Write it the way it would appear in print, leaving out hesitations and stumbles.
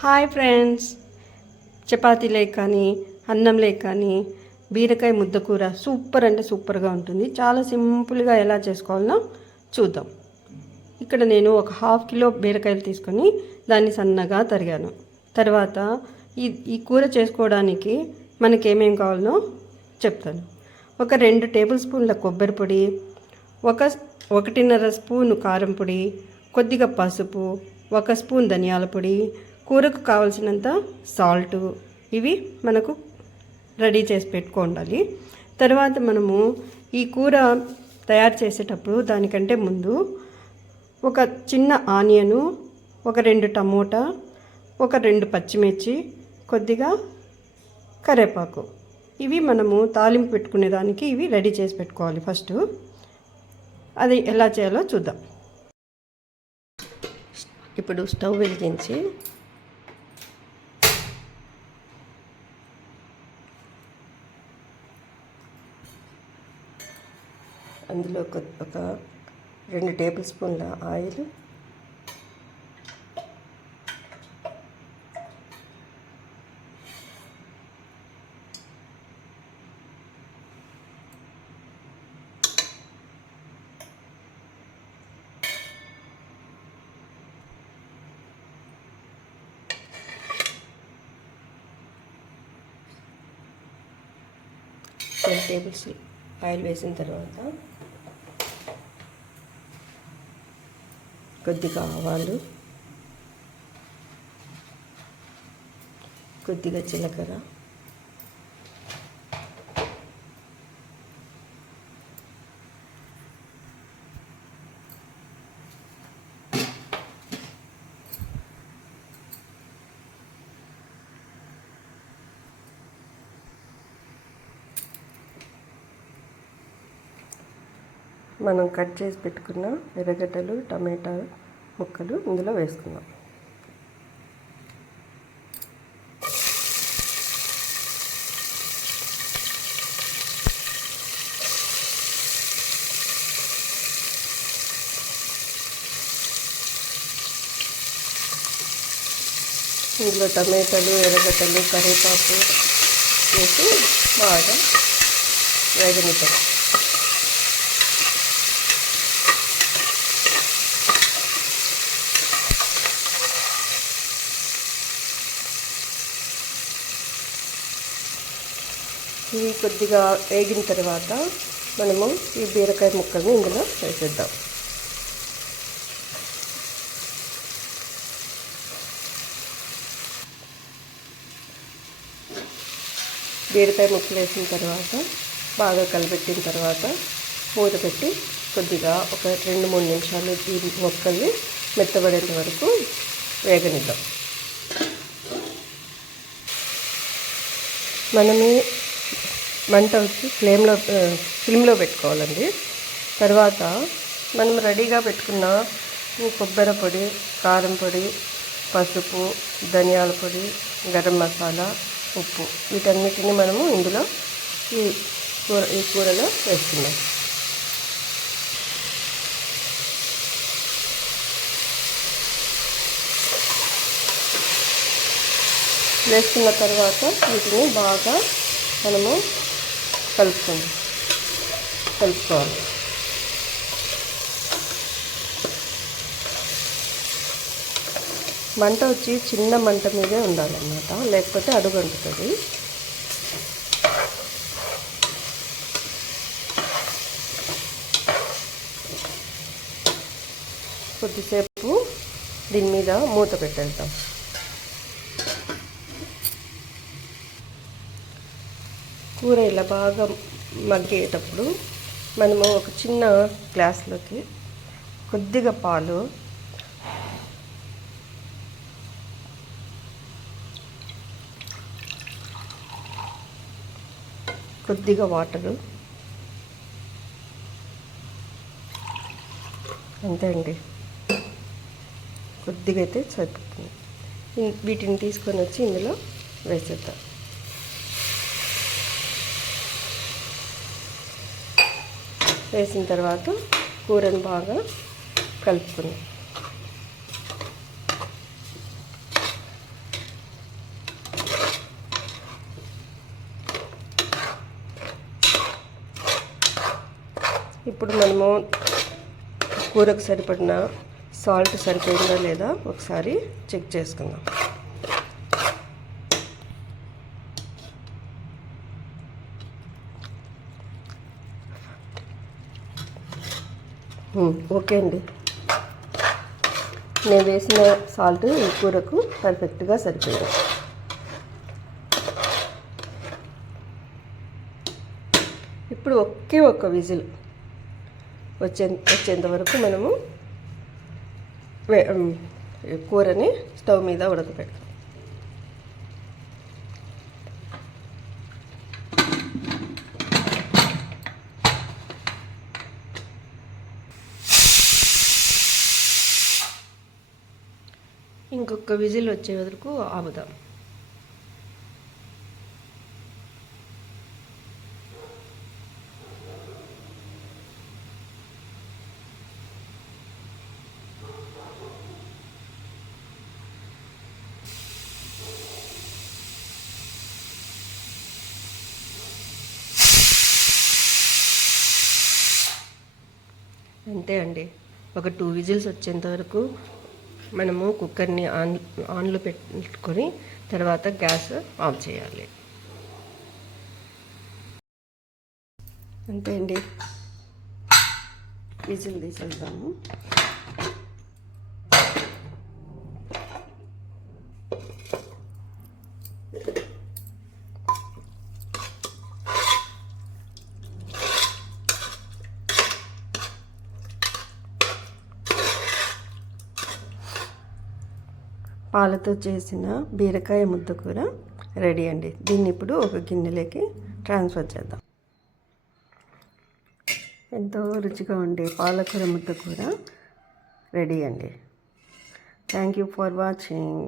Hi friends, చపాతీలేక కానీ అన్నంలేక కానీ బీరకాయ ముద్దకూర సూపర్ అంటే సూపర్గా ఉంటుంది. చాలా సింపుల్గా ఎలా చేసుకోవాలో చూద్దాం. ఇక్కడ నేను ఒక ½ కిలో బీరకాయలు తీసుకొని దాన్ని సన్నగా తరిగాను. తర్వాత ఈ కూర చేసుకోవడానికి మనకేమేం కావాలో చెప్తాను. ఒక 2 టేబుల్ స్పూన్ల కొబ్బరి పొడి, 1.5 స్పూను కారం పొడి, కొద్దిగా పసుపు, 1 స్పూన్ ధనియాల పొడి, కూరకు కావాల్సినంత సాల్టు, ఇవి మనకు రెడీ చేసి పెట్టుకోవాలి. తర్వాత మనము ఈ కూర తయారు చేసేటప్పుడు దానికంటే ముందు ఒక చిన్న ఆనియను, ఒక 2 టమోటా, ఒక 2 పచ్చిమిర్చి, కొద్దిగా కరివేపాకు, ఇవి మనము తాలింపు పెట్టుకునేదానికి ఇవి రెడీ చేసి పెట్టుకోవాలి. ఫస్ట్ అది ఎలా చేయాలో చూద్దాం. ఇప్పుడు స్టవ్ వెలిగించి అందులో ఒక 2 టేబుల్ స్పూన్ల ఆయిల్, టేబుల్స్ ఆయిల్ వేసిన తర్వాత కొద్దిగా ఆవాలు, కొద్దిగా జీలకర్ర, మనం కట్ చేసి పెట్టుకున్న ఎర్రగడ్డలు, టమాటా ముక్కలు ఇందులో వేసుకుందాం. ఇందులో టమాటాలు, ఎర్రగడ్డలు, కరివేపాకు వేసి బాగా వేగనిద్దాం. ఇవి కొద్దిగా వేగిన తర్వాత మనము ఈ బీరకాయ ముక్కల్ని ఇందులో వేసేద్దాం. బీరకాయ ముక్కలు వేసిన తర్వాత బాగా కలిపెట్టిన తర్వాత మూత పెట్టి కొద్దిగా ఒక 2-3 నిమిషాలు ఈ ముక్కల్ని మెత్తబడేంత వరకు వేగనిద్దాం. మనము మంట వచ్చి ఫ్లేమ్లో పెట్టుకోవాలండి. తర్వాత మనం రెడీగా పెట్టుకున్న కొబ్బరి పొడి, కారం పొడి, పసుపు, ధనియాల పొడి, గరం మసాలా, ఉప్పు, వీటన్నిటిని మనము ఇందులో ఈ కూరలో వేసుకుందాం. వేసుకున్న తర్వాత వీటిని బాగా మనము కలుపుకోవాలి. మంట వచ్చి చిన్న మంట మీదే ఉండాలన్నమాట, లేకపోతే అడుగంటుతుంది. కొద్దిసేపు దీని మీద మూత పెట్టేద్దాం. కూర ఇలా బాగా మగ్గేటప్పుడు మనము ఒక చిన్న గ్లాస్లోకి కొద్దిగా పాలు, కొద్దిగా వాటరు, అంతే అండి, కొద్దిగా అయితే సరిపోతుంది. వీటిని తీసుకొని వచ్చి ఇందులో వేసేద్దాం. వేసిన తర్వాత కూరను బాగా కలుపుకున్నాం. ఇప్పుడు మనము కూరకు సరిపడిన సాల్ట్ సరిపోయిందా లేదా ఒకసారి చెక్ చేసుకుందాం. ఓకే అండి, నేను వేసిన సాల్ట్ ఈ కూరకు పర్ఫెక్ట్గా సరిపోయింది. ఇప్పుడు ఒకే ఒక్క విజిల్ వచ్చేంత వరకు మనము కూరని స్టవ్ మీద ఉడకపెడతాం. ఇంకొక విజిల్ వచ్చే వరకు ఆపుదాం. అంతే అండి, ఒక 2 విజిల్స్ వచ్చేంత వరకు మనము కుక్కర్ని ఆన్లో పెట్టుకొని తర్వాత గ్యాస్ ఆఫ్ చేయాలి. అంతే అండి, విజిల్ తీసేద్దాము. పాలతో చేసిన బీరకాయ ముద్ద కూర రెడీ అండి. దీన్ని ఇప్పుడు ఒక గిన్నెలోకి ట్రాన్స్ఫర్ చేద్దాం. ఎంతో రుచిగా ఉండే పాలకూర ముద్ద కూర రెడీ అండి. Thank you for watching.